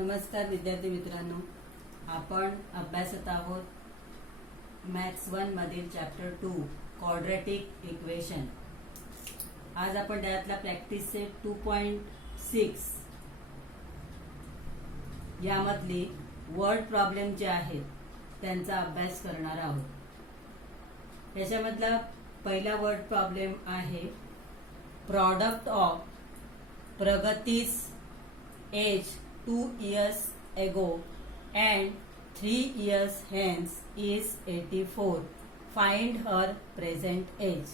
नमस्कार विद्यार्थी मित्रांनो, आपण अभ्यासत आहोत मॅथ्स 1 मधील चॅप्टर 2 क्वाड्रॅटिक इक्वेशन। आज आपण त्यातला प्रॅक्टिस सेट 2.6 यामधली वर्ड प्रॉब्लेम जे आहेत त्यांचा अभ्यास करणार आहोत। त्याच्यामधला पहिला वर्ड प्रॉब्लेम आहे product of Pragati's age 2 years ago and 3 years hence is 84. Find her present age.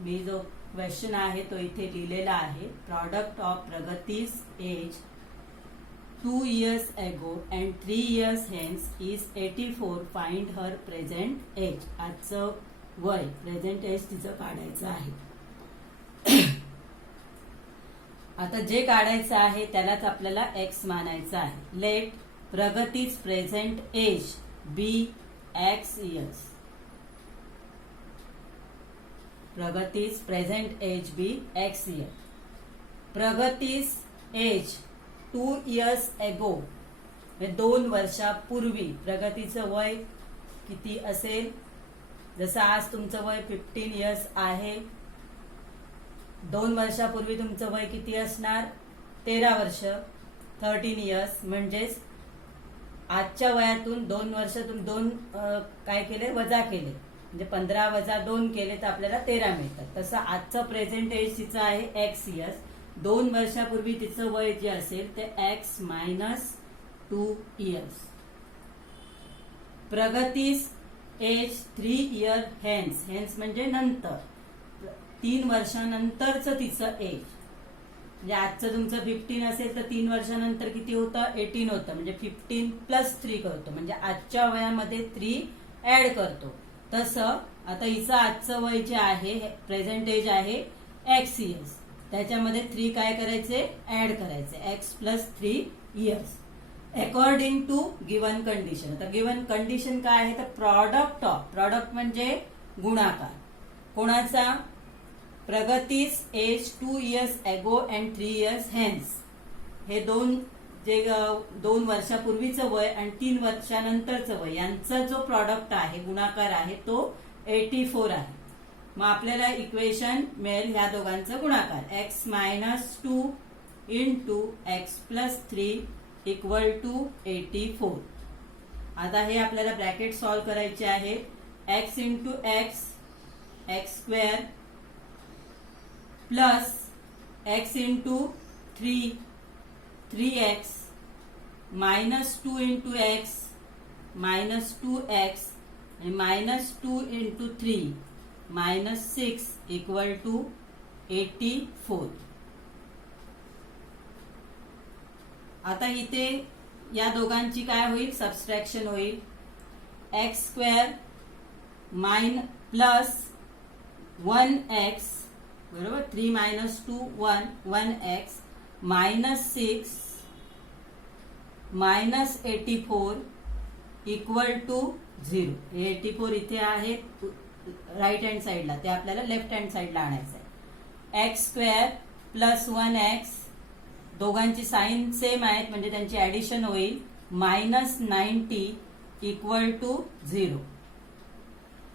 मी जो क्वेश्चन आहे तो इथे लिहिलेला आहे। Product of Pragati's age 2 years ago and 3 years hence is 84. Find her present age. आजचं वय प्रेझेंट एज तिचं काढायचं आहे। आता जे काढायचं आहे त्यालाच आपल्याला एक्स मानायचं आहे। Let Pragati's present age be X years. Pragati's present age be X year. Pragati's age 2 years ago, 2 वर्षापूर्वी प्रगतीचं वय किती असेल? जसं आज तुमचं वय 15 years आहे, 2 वर्षापूर्वी तुमचं वय किती असणार? 13 वर्ष, 13 years। म्हणजेच आजच्या वयातून 2 वर्षातून 2 काय केले? वजा केले, म्हणजे 15 वजा 2 केले तर आपल्याला 13 मिळतात। तसं आजचं प्रेझेंट एज तिचं आहे एक्स इयर्स। 2 वर्षापूर्वी तिचं वय जे असेल ते X minus 2 years। Pragati's age 3 year hence, hence म्हणजे नंतर, 3 वर्षानंतरचं तिचं एज। म्हणजे आजचं तुमचं 15 असेल तर 3 वर्षानंतर किती होतं? 18 होतं। म्हणजे 15 + 3 करतो, म्हणजे आजच्या वयामध्ये 3 ऍड करतो। तसं आता हिचं आजचं वय जे आहे प्रेझेंट एज आहे एक्स इयर्स, त्याच्यामध्ये 3 काय करायचे? ऍड करायचे, x + 3 years according to given condition. आता गिवन कंडिशन काय आहे? तर प्रॉडक्ट ऑफ, प्रॉडक्ट म्हणजे गुणाकार कोणाचा? प्रगतीस age 2 years ago and 3 years hence। हे जे 2 वर्षापूर्वीचं वय आणि 3 वर्षानंतरचं वय यांचा जो प्रॉडक्ट आहे, गुणाकार आहे, तो 84 आहे। मग आपल्याला इक्वेशन मिळेल ह्या दोघांचा गुणाकार, x minus 2 into x + 3 equal to 84। आता हे आपल्याला ब्रॅकेट सॉल्व करायचे आहे। X into x, x square plus x into 3, 3x minus 2 into x, minus 2x आणि minus 2 into 3 minus 6 equal to 84। आता इथे या दोघांची काय होईल? सबस्ट्रॅक्शन होईल। एक्स स्क्वेअर प्लस 1x बरोबर, 3 minus 2 1, 1x minus 6 minus 84 equal to 0। 84 इथे आहे राईट हँड साईडला, ते आपल्याला लेफ्ट हँड साईडला आणायचं आहे। एक्स स्क्वेअर प्लस 1x, दोघांची साइन सेम आहेत म्हणजे त्यांची ऍडिशन होईल, मायनस 90 इक्वल टू 0।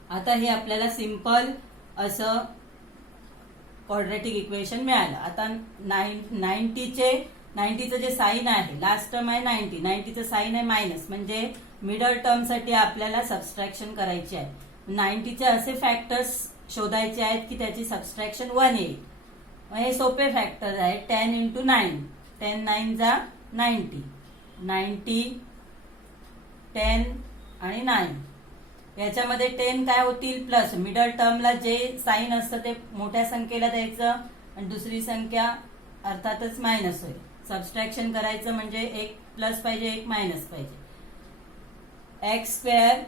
आता हे आपल्याला सिंपल असं क्वाड्रॅटिक इक्वेशन मिळालं। आता 90चं जे साइन आहे, लास्ट टर्म आहे 90, 90चं साइन आहे मायनस, म्हणजे मिडल टर्म साठी आपल्याला सबस्ट्रॅक्शन करायची आहे। 90चे असे फॅक्टर्स शोधायचे आहेत की त्याची सबस्ट्रॅक्शन 1 येईल। हे सोपे फॅक्टर आहे। 10 इंटू 9, 10 9 जा 90, 90 10 आणि 9, याच्यामध्ये 10 काय होतील? प्लस, मिडल टर्मला जे साइन असतं ते मोठ्या संख्येला द्यायचं आणि दुसरी संख्या अर्थातच मायनस होईल। सबस्ट्रॅक्शन करायचं म्हणजे एक प्लस पाहिजे, एक मायनस पाहिजे। एक्स स्क्वेअर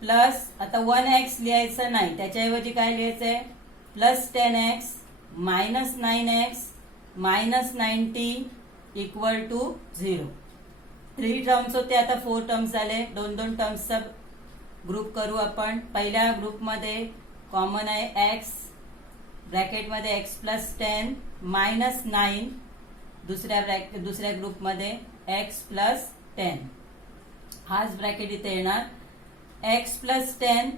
प्लस, आता 1x लिहायचं नाही, त्याच्याऐवजी काय लिहायचंय? Plus 10x minus 9x minus 90 equal to 0। 3 terms होते, आता 4 टर्म्स झाले। 2 टर्म्सचा ग्रुप करू आपण। पहिल्या ग्रुपमध्ये कॉमन आहे एक्स, ब्रॅकेटमध्ये x + 10 मायनस 9, दुसऱ्या ग्रुपमध्ये एक्स प्लस 10. हाच ब्रॅकेट इथे येणार. एक्स प्लस 10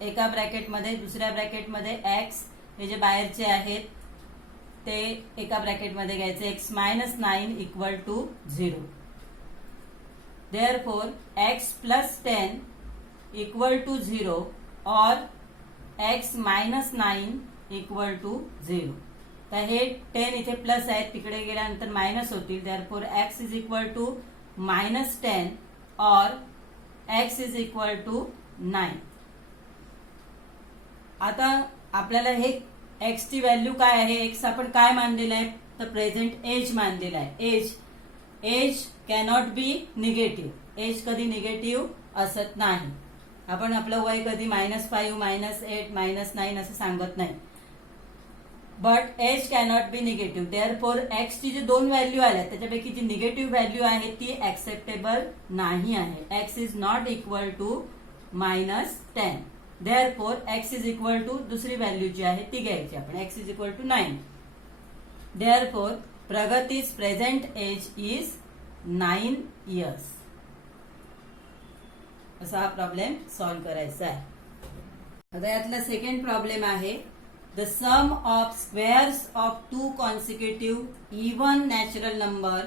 एका ब्रॅकेटमध्ये, दुसऱ्या ब्रॅकेटमध्ये एक्स हे जे बाहेरचे आहेत ते एका ब्रॅकेटमध्ये घ्यायचे. X minus 9 equal to 0. Therefore x plus 10 equal to 0 और एक्स मायनस 9 इक्वल टू 0. तर हे 10 इथे प्लस आहेत, तिकडे गेल्यानंतर मायनस होतील. Therefore x is equal to minus 10 और एक्स इज इक्वल टू 9. आता आपल्याला हे एक्स ची व्हॅल्यू काय आहे, एक्स आपण काय मानलेलं आहे, तर प्रेझेंट एज मानलेला आहे. Age cannot be negative. Age कधी निगेटिव्ह असत नाही. आपण आपलं वय कधी -5, -8, -9 असं सांगत नाही. But age cannot be negative. Therefore x ची जी 2 व्हॅल्यू आल्या त्याच्यापैकी जी निगेटिव्ह व्हॅल्यू आहे ती ऍक्सेप्टेबल नाही आहे. X is not equal to -10. Therefore x is equal to दुसरी व्हॅल्यू जी आहे ती घ्यायची आपण. X is equal to 9. Therefore Pragati's present age is 9 years. असा हा प्रॉब्लेम सॉल्व्ह करायचा आहे. आता यातला सेकंड प्रॉब्लेम आहे, the sum of squares of 2 consecutive even natural number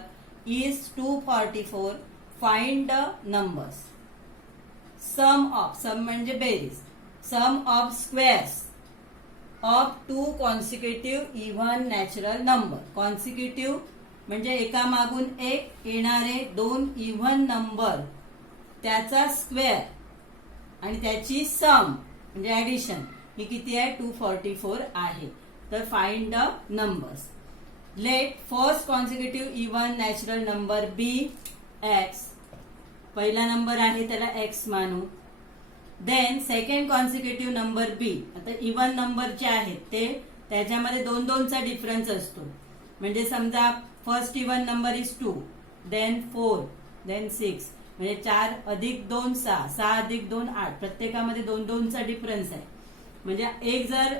is 244. Find the numbers. Sum म्हणजे बेरीज. Sum of squares of 2 consecutive even natural number. Consecutive म्हणजे एकामागून एक येणारे 2 इव्हन नंबर त्याचा स्क्वेअर आणि त्याची सम म्हणजे ऍडिशन ही किती आहे, 244 आहे. तर find the numbers. Let first consecutive even natural number be X. पहिला नंबर आहे त्याला एक्स मानू. Then second consecutive number be. आता इव्हन नंबर जे आहेत ते त्याच्यामध्ये 2 चा डिफरन्स असतो. म्हणजे समजा first even number is 2, then 4, then 6, म्हणजे 4 अधिक 2 6, 6 अधिक 2 8. प्रत्येकामध्ये 2 चा डिफरन्स आहे. म्हणजे एक जर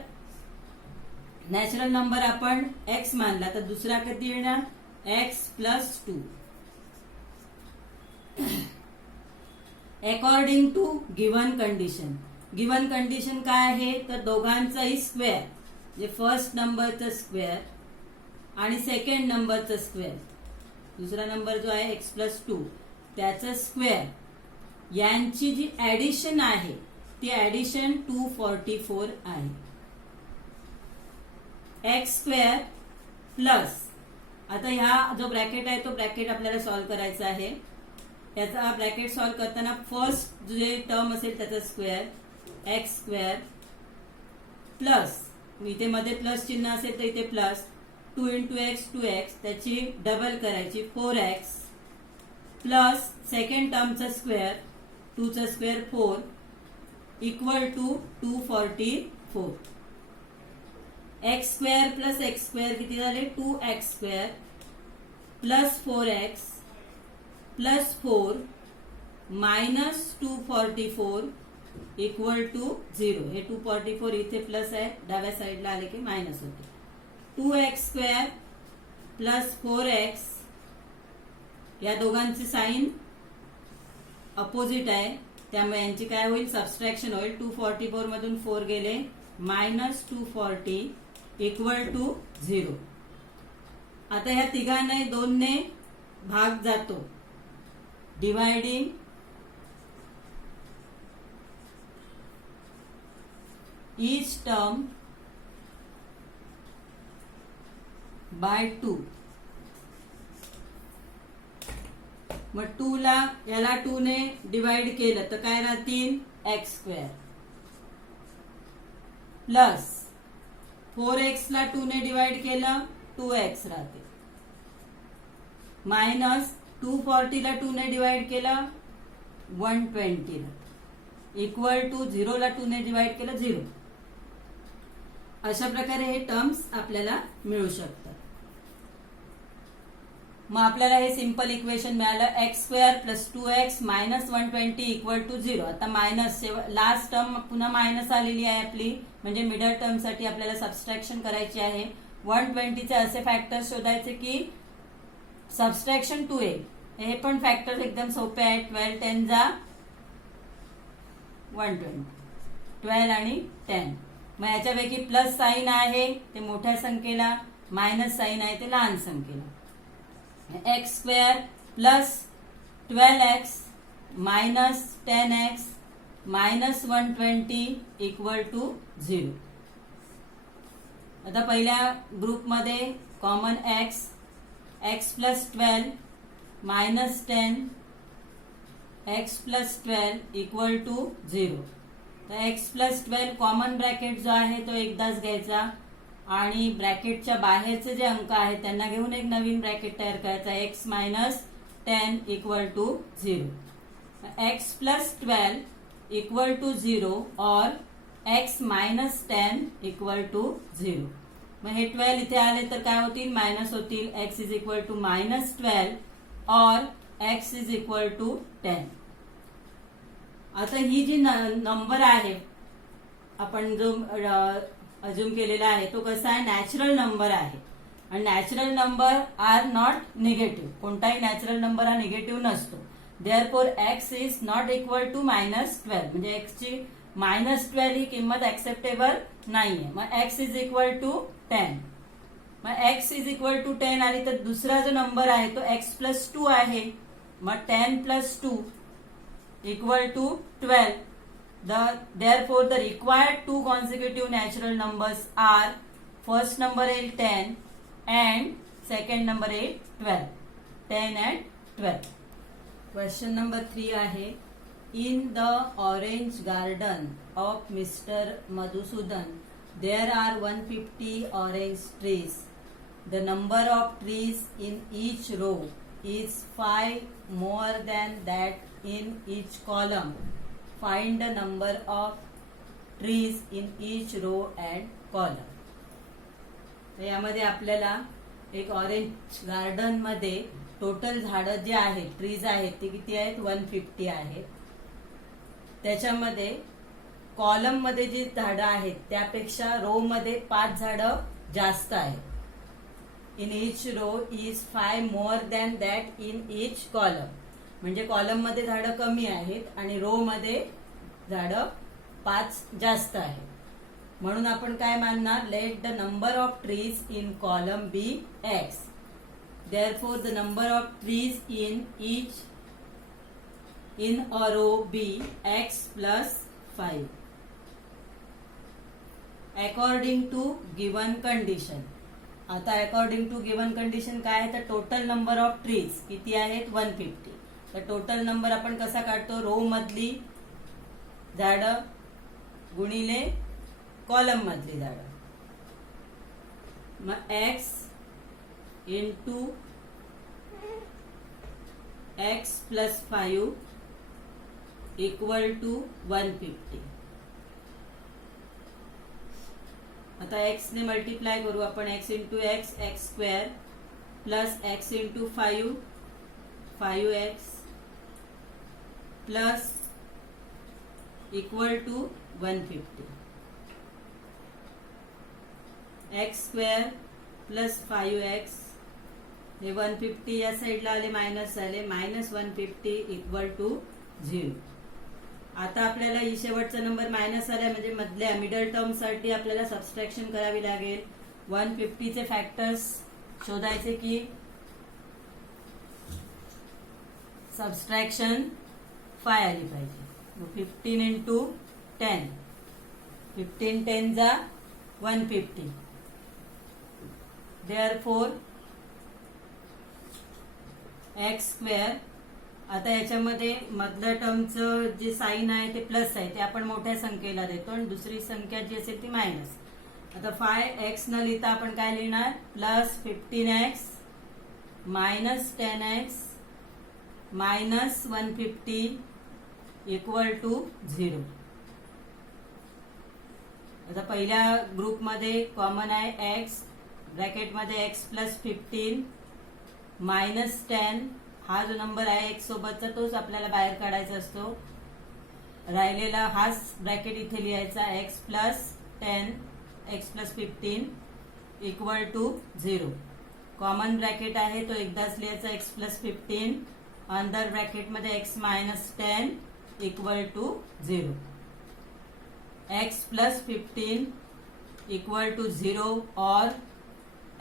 नॅचरल नंबर आपण एक्स मानला तर दुसरा किती येणार, x plus 2. According to given condition. Given condition काय आहे, तर दोघांचाही स्क्वेअर म्हणजे फर्स्ट नंबरचं स्क्वेअर आणि सेकंड नंबरचं स्क्वेअर. दुसरा नंबर जो आहे एक्स प्लस 2 त्याचं स्क्वेअर यांची जी ऍडिशन आहे ती ऍडिशन 244 आहे. एक्स स्क्वेअर प्लस, आता ह्या जो ब्रॅकेट आहे तो ब्रॅकेट आपल्याला सॉल्व्ह करायचा आहे. त्याचा ब्रॅकेट सॉल्व्ह करताना फर्स्ट जे टर्म असेल त्याचा स्क्वेअर एक्स स्क्वेअर प्लस, इथे मध्ये प्लस चिन्ह असेल तर इथे प्लस 2 इंटू एक्स 2x, त्याची डबल करायची 4x प्लस सेकंड टर्मचा स्क्वेअर 2 चा square 4 equal to 244. X square plus x square किती झाले, 2x square plus 4x plus 4 minus 244 equal to 0. हे 244 इथे प्लस आहे, डाव्या साईडला आले की मायनस होते. 2x स्क्वेअर प्लस 4x, या दोघांची साइन अपोजिट आहे त्यामुळे यांची काय होईल, सबस्ट्रॅक्शन होईल. 244 मधून 4 गेले, मायनस 240 इक्वल टू 0. आता ह्या तिघांना 2 ने भाग जातो. Dividing each term by 2. मग 2 ला याला 2 ने डिवाइड केलं तर काय राहतील, एक्स स्क्वेअर प्लस 4x ला 2 ने डिवाइड केलं 2x राहते, मायनस 240 ला 2 ने डिवाइड केलं 120 ला इक्वल टू 0 ला 2 ने डिवाइड केलं 0. अशा प्रकारे हे टर्म्स आपल्याला मिळू शकतात. मग आपल्याला हे सिंपल इक्वेशन मिळालं, x square plus 2x minus 120 equal to 0. आता मायनस लास्ट टर्म पुन्हा मायनस आलेली आहे आपली, म्हणजे मिडल टर्म साठी आपल्याला सबस्ट्रॅक्शन करायची आहे. 120 चे असे फॅक्टर्स शोधायचे की सबस्ट्रॅक्शन 2 येईल. हे पण फॅक्टर्स एकदम सोपे आहेत. 12 10 जा 120, 12 आणि 10. मग याच्यापैकी प्लस साईन आहे ते मोठ्या संख्येला, मायनस साईन आहे ते लहान संख्येला. X square plus 12x minus 10x minus 120 equal to 0. आता पहिल्या ग्रुपमध्ये common x, x plus 12 minus 10 x plus 12 equal to 0. तर एक्स प्लस 12 कॉमन ब्रॅकेट जो आहे तो एकदाच घ्यायचा आणि ब्रॅकेटच्या बाहेरचे जे अंक आहेत त्यांना घेऊन एक नवीन ब्रॅकेट तयार करायचा. X minus 10 equal to 0. X plus 12 equal to 0 और एक्स मायनस 10 इक्वल टू 0. मग हे 12 इथे आले तर काय होतील, मायनस होतील. X is equal to minus 12 और एक्स इज इक्वल टू 10. आता ही जी नंबर आहे आपण जो अज्युम केलेला आहे तो कसा आहे, नॅचरल नंबर आहे. आणि natural number are not negative. कोणताही नॅचरल नंबर हा निगेटिव्ह नसतो. Therefore x is not equal to minus 12. म्हणजे एक्सची मायनस 12 ही किंमत ऍक्सेप्टेबल नाहीये. मग एक्स इज इक्वल टू 10. मग एक्स इज इक्वल टू 10 आली तर दुसरा जो नंबर आहे तो एक्स प्लस 2 आहे. मग 10 plus 2 equal to 12. Therefore, the required two consecutive natural numbers are first number is 10 and second number is 12. 10 and 12. Question number 3 आहे. In the orange garden of Mr. Madhusudan, there are 150 orange trees. The number of trees in each row is 5 more than that in each column. Find the number of trees in each row and column. तर यामध्ये आपल्याला एक orange garden मध्ये total झाडं जे आहेत, trees आहेत ते किती आहेत, 150 आहेत. त्याच्यामध्ये कॉलम मध्ये जी झाडं आहेत त्यापेक्षा रो मध्ये 5 झाडं जास्त आहेत. In each row is 5 more than that in each column. म्हणजे कॉलम मध्ये झाडं कमी आहेत आणि रो मध्ये झाडं 5 जास्त आहेत. म्हणून आपण काय मानणार, let the number of trees in column be X. Therefore the number of trees in a row be X plus 5 according to given condition. आता अकॉर्डिंग टू गिवन कंडिशन काय आहे तर टोटल नंबर ऑफ ट्रीज किती आहेत, 150. तर total number आपण कसा काढतो, रो मधली झाडं गुणिले कॉलम मधली झाडं. मग x into x plus 5 equal to 150. आता एक्स ने मल्टिप्लाय करू आपण. X into x, x square plus x into 5 5x plus equal to 150. X square plus 5x हे 150 या साईडला आले, मायनस झाले, मायनस 150 इक्वल टू 0. आता आपल्याला ही शेवटचा नंबर मायनस आला म्हणजे मधल्या मिडल टर्म साठी आपल्याला सबस्ट्रॅक्शन करावी लागेल. 150 चे फॅक्टर्स शोधायचे की सबस्ट्रॅक्शन 5 आली पाहिजे. 15 इंटू 10, 15 10 जा 150. Therefore x square. आता याच्यामध्ये मधल्या टर्मचं जे साईन आहे ते प्लस आहे ते आपण मोठ्या संख्येला देतो आणि दुसरी संख्या जी असेल ती मायनस. आता 5x न लिहिता आपण काय लिहिणार, plus 15x minus 10x minus 150 equal to 0. आता पहिल्या ग्रुपमध्ये कॉमन आहे एक्स, ब्रॅकेटमध्ये एक्स प्लस 15 मायनस 10. हा जो नंबर आहे एक्स सोबतचा तोच आपल्याला बाहेर काढायचा असतो. राहिलेला हाच ब्रॅकेट इथे लिहायचा, x plus 10 x plus 15 equal to 0. Common bracket आहे तो एकदाच लिहायचा, एक्स प्लस 15 अंदर ब्रॅकेट मध्ये x minus 10 equal to 0. X plus 15 equal to 0 और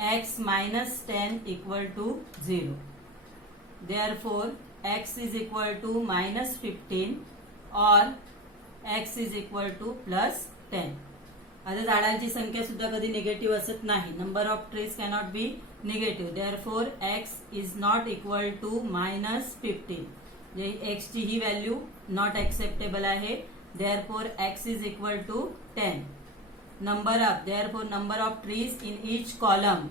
x minus 10 equal to 0. Therefore, x is equal to minus 15 or x is equal to plus 10. आता झाडांची संख्या सुद्धा कधी निगेटिव्ह असत नाही. Number of trees cannot be negative. Therefore x is not equal to minus 15. x ची ही value not acceptable आहे. Therefore x is equal to 10. Number of therefore number of trees in each column.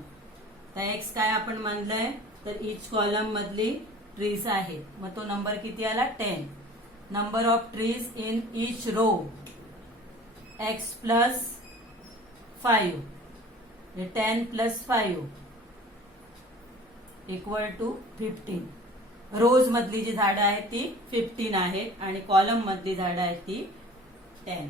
तर x काय आपण मानलंय तर each column मधली trees आहेत. मग तो नंबर किती आला 10. Number of trees in each row x plus 5 10 plus 5 equal to 15. Rows मधली जी झाडं आहेत ती 15 आहेत आणि कॉलम मधली झाडं आहेत ती 10.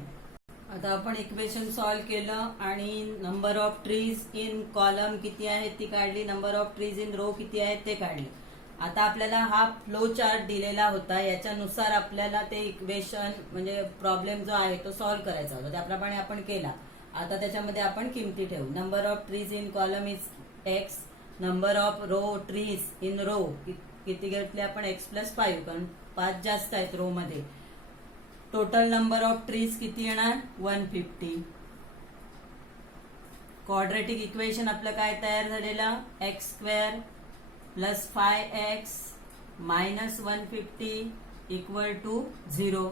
आता आपण इक्वेशन सॉल्व केलं आणि number of trees in column किती आहेत ती काढली. Number of trees in row किती आहेत ते काढले. आता आपल्याला हा फ्लो चार्ट दिलेला होता. याच्यानुसार आपल्याला ते इक्वेशन म्हणजे प्रॉब्लेम जो आहे तो सॉल्व करायचा होता. त्याप्रमाणे आपण केला. आता त्याच्यामध्ये आपण किमती ठेवू. Number of trees in column is x. Number of row trees in row किती घेतले आपण एक्स प्लस 5 कारण 5 जास्त आहेत रो मध्ये. टोटल नंबर ऑफ ट्रीज किती येणार 150. क्वाड्रेटिक इक्वेशन आपलं काय तयार झालेलं x square plus 5x minus 150 equal to 0.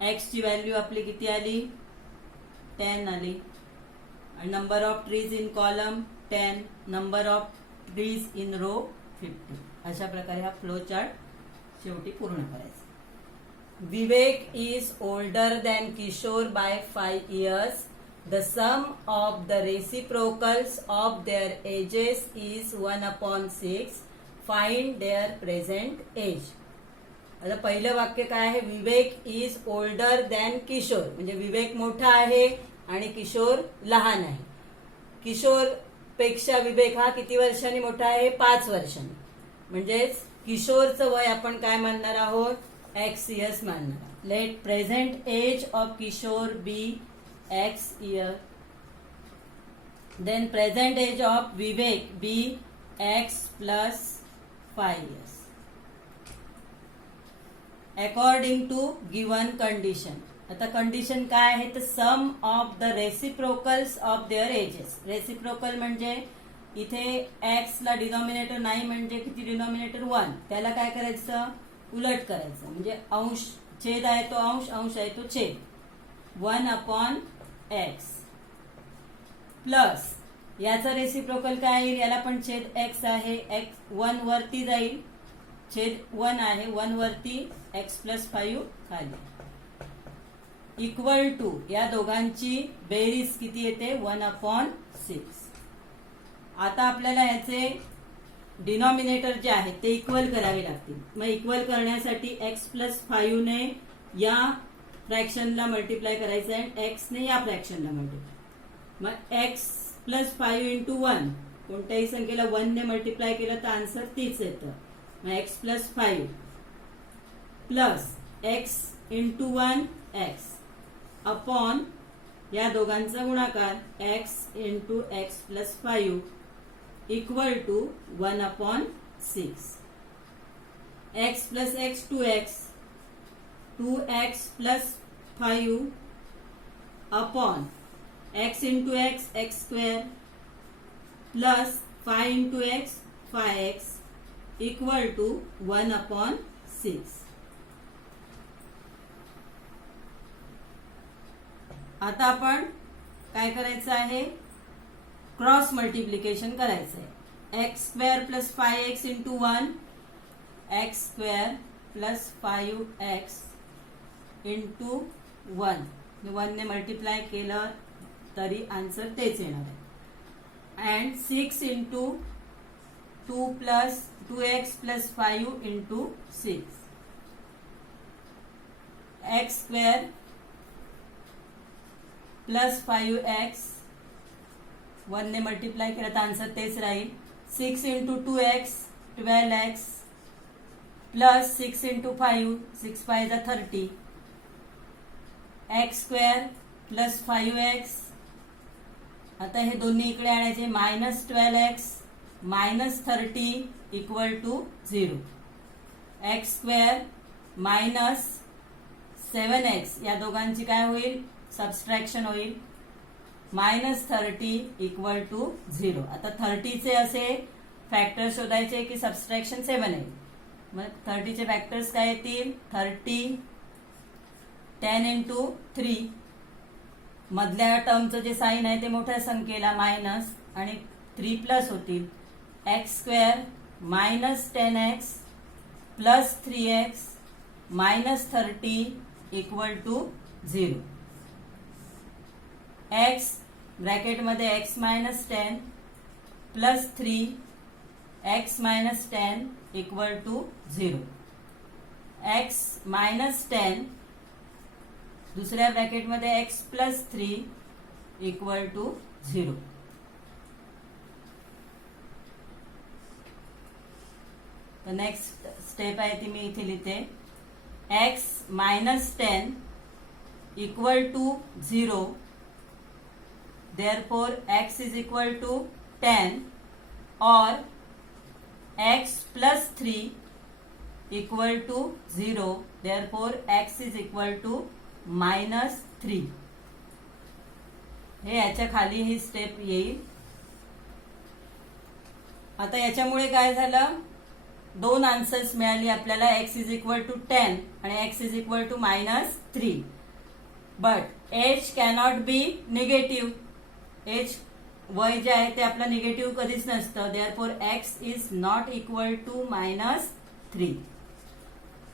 X ची व्हॅल्यू आपली किती आली 10 आली. आणि number of trees in column 10. Number of trees in row 50. अशा प्रकारे हा फ्लो चार्ट शेवटी पूर्ण करायचा. Vivek is older than Kishore by 5 years. The sum of the reciprocals of their ages is 1/6. Find their present age. आता पहिलं वाक्य काय आहे विवेक इज ओल्डर दॅन किशोर म्हणजे विवेक मोठा आहे आणि किशोर लहान आहे. किशोर पेक्षा विवेक हा किती वर्षांनी मोठा आहे 5 वर्षांनी. म्हणजेच किशोरचं वय आपण काय मानणार आहोत एक्स इयर्स मानणार. Let present age of Kishore be X year. Then present age of Vivek be X plus 5 years. According to given condition. आता कंडिशन काय आहे तर sum of the reciprocals of their ages. Reciprocal म्हणजे इथे एक्स ला denominator नाही म्हणजे किती डिनॉमिनेटर 1. त्याला काय करायचं उलट करायचं म्हणजे अंश छेद आहे तो अंश अंश आहे तो छेद 1/x प्लस याचा रेसिप्रोकल काय येईल याला पण छेद x आहे. x 1 वरती जाईल छेद 1 आहे 1 वरती x प्लस 5 खाली इक्वल टू या दोघांची बेरीज किती येते 1/6. आता आपल्याला याचे डिनॉमिनेटर जे आहेत ते इक्वल करावे लागतील. मग इक्वल करण्यासाठी x प्लस 5 ने या फ्रॅक्शनला मल्टिप्लाय करायचं आहे एक्स ने या फ्रॅक्शनला मल्टिप्लाय. मग x प्लस 5 इंटू 1 कोणत्याही संख्येला 1 ने मल्टिप्लाय केलं तर आन्सर तीच येतं. मग x plus 5 plus x into 1 x upon या दोघांचा गुणाकार x into x plus 5 equal to 1/6. x plus x 2x 2x plus 5 upon x into x x square plus 5 into x 5x equal to 1/6. आता आपण काय करायचं आहे cross multiplication करायचं आहे. X square plus 5x into 1 x square plus 5x into 1 1 ने multiply केलं तरी आन्सर तेच येणार आहे. And 6 into 2x plus 5 into 6 x square plus 5x 1 ने मल्टिप्लाय केलं तर आन्सर तेच राहील. 6 into 2x 12x plus 6 into 5, 6 5 जा 30, एक्स स्क्वेअर प्लस 5x. आता हे दोन्ही इकडे आणायचे, minus 12x minus 30 equal to 0. X square minus 7x या दोघांची काय होईल, सबस्ट्रॅक्शन होईल, मायनस 30 इक्वल टू 0. आता 30चे असे फॅक्टर शोधायचे की सबस्ट्रॅक्शन 7 आहे. मग 30चे फॅक्टर्स काय येतील, 30 10 इंटू 3, मधल्या टर्मचं जे साइन आहे ते मोठ्या संख्येला मायनस आणि 3 प्लस होतील. X square minus 10x plus 3x minus 30 equal to 0. X ब्रॅकेटमध्ये x minus 10 plus 3x minus 10 equal to 0. X minus 10 दुसऱ्या ब्रॅकेटमध्ये x प्लस 3 इक्वल टू 0. तर नेक्स्ट स्टेप आहे ती मी इथे लिहिते. x minus 10 equal to 0. therefore x is equal to 10 or x plus 3 equal to 0. therefore x is equal to minus 3. हे याच्या खाली ही स्टेप येईल. आता याच्यामुळे काय झालं, दोन आन्सर्स मिळाली आपल्याला, x इज इक्वल टू 10 आणि x is equal to minus 3. But h cannot be negative. h वय जे आहे ते आपलं निगेटिव्ह कधीच नसतं. Therefore x is not equal to minus 3.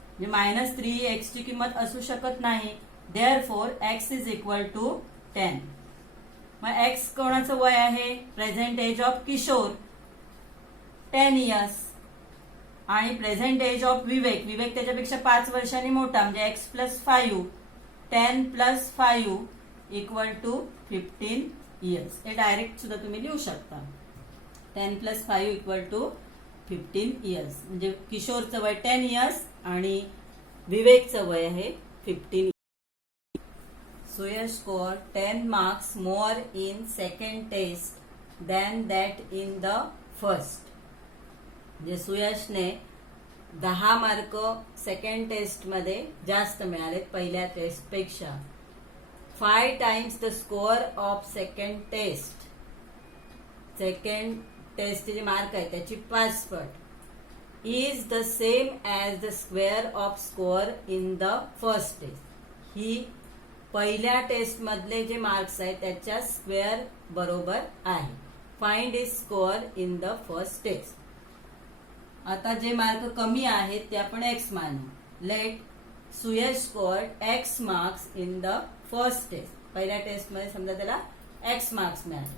म्हणजे मायनस 3 x ची किंमत असू शकत नाही. Therefore x is equal to 10. मग x कोणाचं वय आहे, present age of Kishore 10 years आणि present age of Vivek, Vivek त्याच्यापेक्षा 5 वर्षांनी मोठा, म्हणजे x plus 5, 10 plus 5 equal to 15 years. हे डायरेक्ट सुद्धा तुम्ही लिहू शकता. 10 प्लस 5 इक्वल टू 15 इयर्स. म्हणजे किशोरचं वय 10 इयर्स आणि विवेकचं वय आहे 15. Suyash score 10 marks more in second test than that in the first. म्हणजे सुयशने 10 मार्क सेकंड टेस्ट मध्ये जास्त मिळालेत पहिल्या टेस्ट पेक्षा. 5 times the score of second test. Second test जे मार्क आहे त्याची 5 पट is the same as the square of score in the first test. ही पहिल्या टेस्ट मधले जे मार्क्स आहेत त्याच्या स्क्वेअर बरोबर आहे. Find is score in the first test. आता जे मार्क कमी आहेत ते आपण x मानू. Let Suyash scored x marks in the first test. पहिल्या टेस्ट मध्ये समजा त्याला x मार्क्स मिळाले,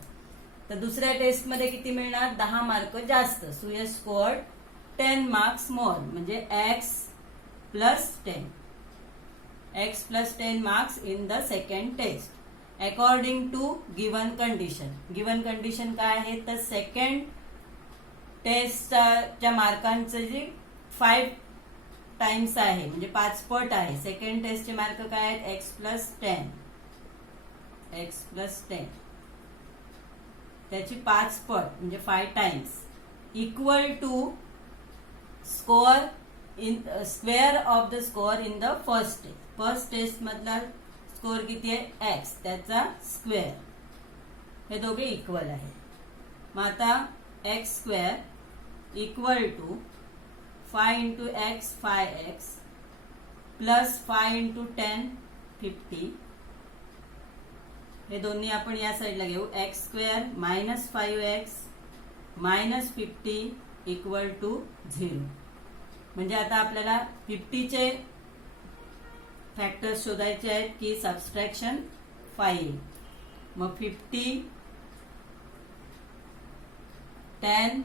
तर दुसऱ्या टेस्ट मध्ये किती मिळणार, 10 मार्क जास्त. सुयश स्कोअर्ड 10 मार्क्स मोर, म्हणजे x plus 10. x plus 10 marks in the second test according to given condition. Given condition काय आहे, तर सेकंड टेस्टच्या मार्कांचं जे 5 टाइम्स आहे, म्हणजे 5 पट आहे. सेकंड टेस्टचे मार्क काय आहेत, x प्लस 10, x प्लस 10 त्याची 5 पट म्हणजे 5 times equal to score in square of the score in the first test. First test मधला स्कोअर किती आहे, x, त्याचा स्क्वेअर. हे दोघे इक्वल आहे. मग आता x square equal to 5 into x 5x plus 5 into 10 50. हे दोन्ही आपण या साईडला घेऊ. x square minus 5x minus 50 equal to 0. म्हणजे आता आपल्याला 50चे फॅक्टर्स शोधायचे आहेत की सबस्ट्रॅक्शन 5. मग 50 10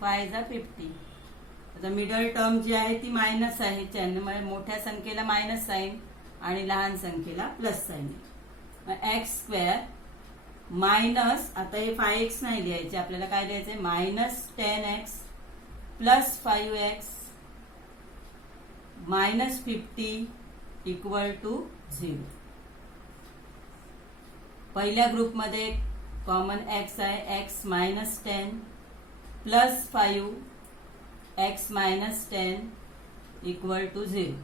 5 जा 50. आता मिडल टर्म जी आहे ती मायनस आहे, त्यामुळे मोठ्या संख्येला मायनस साइन आणि लहान संख्येला plus sign. X square minus, आता हे 5x नाही लिहायचे, आपल्याला काय लिहायचंय, minus 10x plus 5x -50 equal to 0. पहिल्या ग्रुपमध्ये कॉमन x आहे, x -10 plus 5 x -10 equal to 0.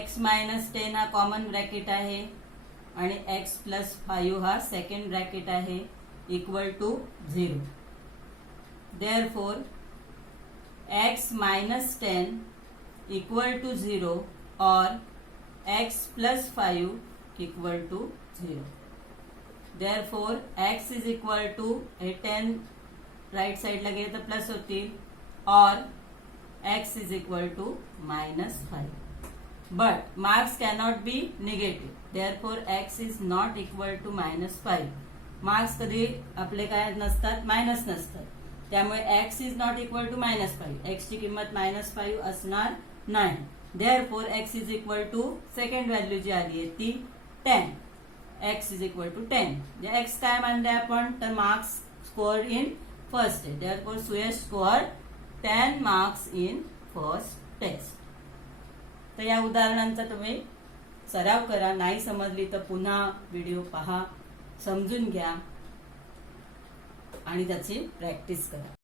x -10 हा कॉमन ब्रॅकेट आहे आणि x प्लस 5 हा सेकंड ब्रॅकेट आहे equal to 0. Therefore, x -10 equal to 0 or x plus 5 equal to 0. Therefore, x is equal to 10 right side ला गेले तर plus होतील और x is equal to -5. But marks cannot be negative. Therefore, x is not equal to -5. Marks कधी आपले काय नसतात, minus नसतात. त्यामुळे x is not equal to -5. x ची किंमत -5 असणार नाही. Therefore x is equal to second value जी आली आहे ती 10. x is equal to 10. x काय मानले आपण, तर marks score in first test. Therefore Suyash score 10 marks in first test. तर या उदाहरणांचा तुम्ही सराव करा. नाही समजली तर पुन्हा व्हिडिओ पहा, समजून घ्या आणि त्याची प्रॅक्टिस करा.